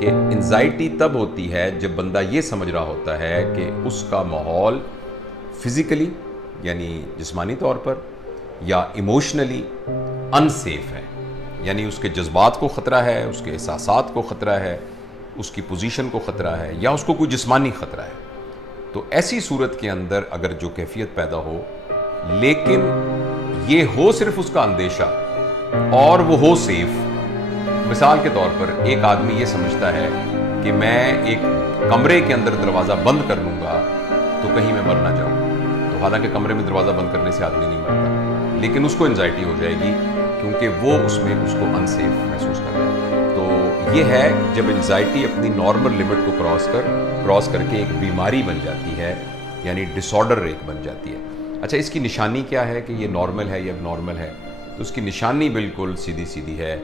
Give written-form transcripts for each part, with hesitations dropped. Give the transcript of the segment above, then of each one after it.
کہ انزائٹی تب ہوتی ہے جب بندہ یہ سمجھ رہا ہوتا ہے کہ اس کا ماحول فزیکلی یعنی جسمانی طور پر یا ایموشنلی انسیف ہے، یعنی اس کے جذبات کو خطرہ ہے، اس کے احساسات کو خطرہ ہے، اس کی پوزیشن کو خطرہ ہے، یا اس کو کوئی جسمانی خطرہ ہے۔ تو ایسی صورت کے اندر اگر جو کیفیت پیدا ہو لیکن یہ ہو صرف اس کا اندیشہ اور وہ ہو سیف، مثال کے طور پر ایک آدمی یہ سمجھتا ہے کہ میں ایک کمرے کے اندر دروازہ بند کر لوں گا تو کہیں میں مر نہ جاؤں، تو حالانکہ کمرے میں دروازہ بند کرنے سے آدمی نہیں مرتا، لیکن اس کو انزائٹی ہو جائے گی کیونکہ وہ اس میں اس کو انسیف محسوس کر رہا ہے۔ تو یہ ہے جب انزائٹی اپنی نارمل لیمٹ کو کراس کر کے ایک بیماری بن جاتی ہے، یعنی ڈس آرڈر ایک بن جاتی ہے۔ اچھا، اس کی نشانی کیا ہے کہ یہ نارمل ہے یا اب نارمل ہے؟ تو اس کی نشانی بالکل سیدھی ہے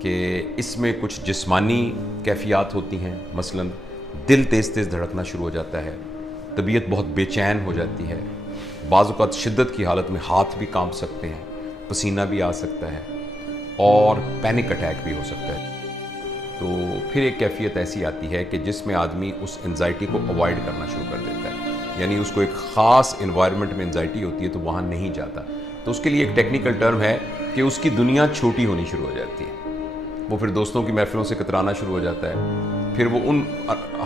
کہ اس میں کچھ جسمانی کیفیات ہوتی ہیں، مثلا دل تیز دھڑکنا شروع ہو جاتا ہے، طبیعت بہت بے چین ہو جاتی ہے، بعض اوقات شدت کی حالت میں ہاتھ بھی کانپ سکتے ہیں، پسینہ بھی آ سکتا ہے اور پینک اٹیک بھی ہو سکتا ہے۔ تو پھر ایک کیفیت ایسی آتی ہے کہ جس میں آدمی اس انزائٹی کو اوائڈ کرنا شروع کر دیتا ہے، یعنی اس کو ایک خاص انوائرمنٹ میں انزائٹی ہوتی ہے تو وہاں نہیں جاتا۔ تو اس کے لیے ایک ٹیکنیکل ٹرم ہے کہ اس کی دنیا چھوٹی ہونی شروع ہو جاتی ہے، وہ پھر دوستوں کی محفلوں سے کترانا شروع ہو جاتا ہے، پھر وہ ان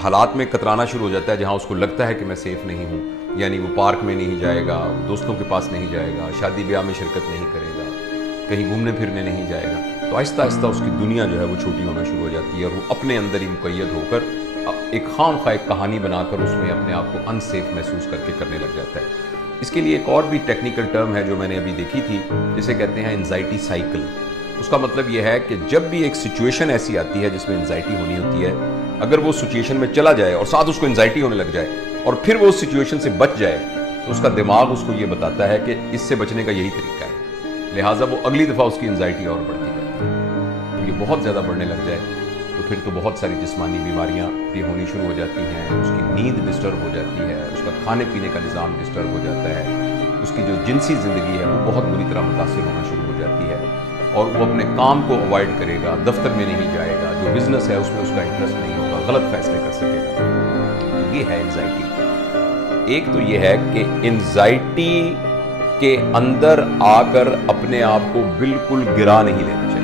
حالات میں کترانا شروع ہو جاتا ہے جہاں اس کو لگتا ہے کہ میں سیف نہیں ہوں، یعنی وہ پارک میں نہیں جائے گا، دوستوں کے پاس نہیں جائے گا، شادی بیاہ میں شرکت نہیں کرے گا، کہیں گھومنے پھرنے نہیں جائے گا۔ تو آہستہ آہستہ اس کی دنیا جو ہے وہ چھوٹی ہونا شروع ہو جاتی ہے اور وہ اپنے اندر ہی مقید ہو کر ایک خام خواہ ایک کہانی بنا کر اس میں اپنے آپ کو انسیف محسوس کر کے کرنے لگ جاتا ہے۔ اس کے لیے ایک اور بھی ٹیکنیکل ٹرم ہے جو میں نے ابھی دیکھی تھی، جسے کہتے ہیں انزائٹی سائیکل۔ اس کا مطلب یہ ہے کہ جب بھی ایک سچویشن ایسی آتی ہے جس میں انزائٹی ہونی ہوتی ہے، اگر وہ سچویشن میں چلا جائے اور ساتھ اس کو انزائٹی ہونے لگ جائے اور پھر وہ اس سچویشن سے بچ جائے تو اس کا دماغ اس کو یہ بتاتا ہے کہ اس سے بچنے کا یہی طریقہ ہے، لہٰذا وہ اگلی دفعہ اس کی انزائٹی اور بڑھتی جاتی ہے۔ یہ بہت زیادہ بڑھنے لگ جائے تو پھر تو بہت ساری جسمانی بیماریاں بھی ہونی شروع ہو جاتی ہیں، اس کی نیند ڈسٹرب ہو جاتی ہے، اس کا کھانے پینے کا نظام ڈسٹرب ہو جاتا ہے، اس کی جو جنسی زندگی ہے وہ بہت بری طرح متاثر ہونا شروع ہو جاتی ہے، اور وہ اپنے کام کو اوائڈ کرے گا، دفتر میں نہیں جائے گا، جو بزنس ہے اس میں اس کا انٹرسٹ نہیں ہوگا، غلط فیصلے کر سکے گا۔ یہ ہے انزائٹی۔ ایک تو یہ ہے کہ انزائٹی کے اندر آ کر اپنے آپ کو بالکل گرا نہیں لینا چاہیے،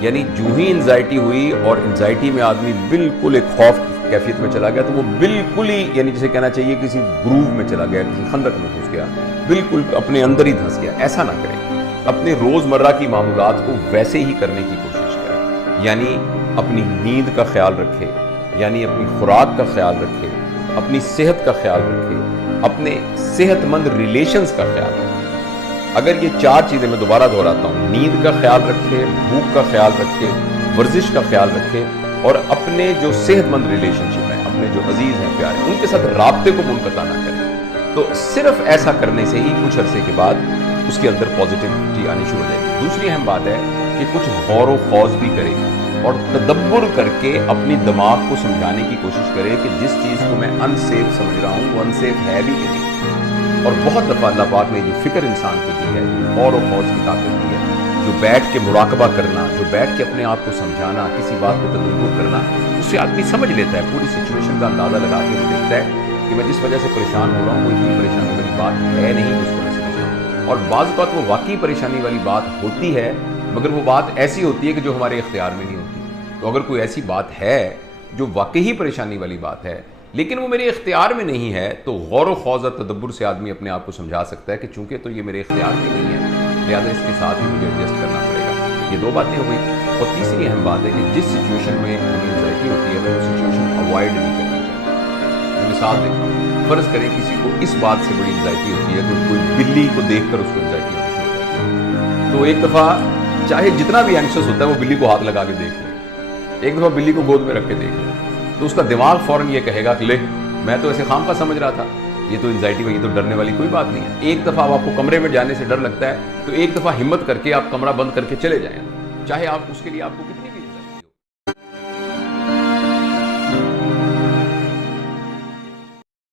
یعنی جو ہی انزائٹی ہوئی اور انزائٹی میں آدمی بالکل ایک خوف کی کیفیت میں چلا گیا تو وہ بالکل ہی، یعنی جسے کہنا چاہیے کسی گروو میں چلا گیا، کسی خندق میں گھس گیا، بالکل اپنے اندر ہی دھنس گیا۔ ایسا نہ کریں، اپنے روزمرہ کی معمولات کو ویسے ہی کرنے کی کوشش کریں، یعنی اپنی نیند کا خیال رکھے، یعنی اپنی خوراک کا خیال رکھے، اپنی صحت کا خیال رکھے، اپنے صحت مند ریلیشنز کا خیال رکھے۔ اگر یہ چار چیزیں میں دوبارہ دہراتا ہوں، نیند کا خیال رکھے، بھوک کا خیال رکھے، ورزش کا خیال رکھے اور اپنے جو صحت مند ریلیشن شپ ہیں، اپنے جو عزیز ہیں پیارے، ان کے ساتھ رابطے کو منقطع نہ کریں، تو صرف ایسا کرنے سے ہی کچھ عرصے کے بعد اس کے اندر پازیٹیوٹی آنی شروع ہو جائے گی۔ دوسری اہم بات ہے کہ کچھ غور و خوض بھی کرے اور تدبر کر کے اپنی دماغ کو سمجھانے کی کوشش کرے کہ جس چیز کو میں انسیف سمجھ رہا ہوں وہ انسیف ہے بھی کہ نہیں۔ اور بہت دفعہ اللہ پاک نے جو فکر انسان کو دی ہے، جو غور و خوض کی طاقت دی ہے، جو بیٹھ کے مراقبہ کرنا، جو بیٹھ کے اپنے آپ کو سمجھانا، کسی بات پہ تدبر کرنا، اس سے آدمی سمجھ لیتا ہے، پوری سچویشن کا اندازہ لگا کے وہ دیکھتا ہے کہ میں جس وجہ سے پریشان ہو رہا ہوں وہ اتنی پریشانی والی بات ہے نہیں جس کو میں سمجھتا ہوں، اور بعض اوقات وہ واقعی پریشانی والی بات ہوتی ہے مگر وہ بات ایسی ہوتی ہے کہ جو ہمارے اختیار میں نہیں ہوتی۔ تو اگر کوئی ایسی بات ہے جو واقعی پریشانی والی بات ہے لیکن وہ میرے اختیار میں نہیں ہے، تو غور و خوض اور تدبر سے آدمی اپنے آپ کو سمجھا سکتا ہے کہ چونکہ تو یہ میرے اختیار میں نہیں ہے لہٰذا اس کے ساتھ ہی مجھے ایڈجسٹ کرنا پڑے گا۔ یہ دو باتیں ہو گئی۔ اور تیسری اہم بات ہے کہ جس سچویشن میں ہمیں انزائٹی ہوتی ہے ہمیں وہ سچویشن اوائڈ نہیں کرنا چاہیے۔ میں مثال دیتا ہوں، فرض کریں کسی کو اس بات سے بڑی انزائٹی ہوتی ہے کہ کوئی بلی کو دیکھ کر اس کو انزائٹی ہونی شروع ہو جاتی ہے، تو ایک دفعہ چاہے جتنا بھی اینکشس ہوتا ہے وہ بلی کو ہاتھ لگا کے دیکھ لے، ایک دفعہ بلی کو گود میں رکھ کے دیکھ لے، تو اس کا دماغ فوراً یہ کہے گا کہ لے میں تو ایسے خام کا سمجھ رہا تھا، یہ تو انزائٹی میں، یہ تو ڈرنے والی کوئی بات نہیں ہے۔ ایک دفعہ آپ کو کمرے میں جانے سے ڈر لگتا ہے تو ایک دفعہ ہمت کر کے آپ کمرہ بند کر کے چلے جائیں، چاہے آپ اس کے لیے آپ کو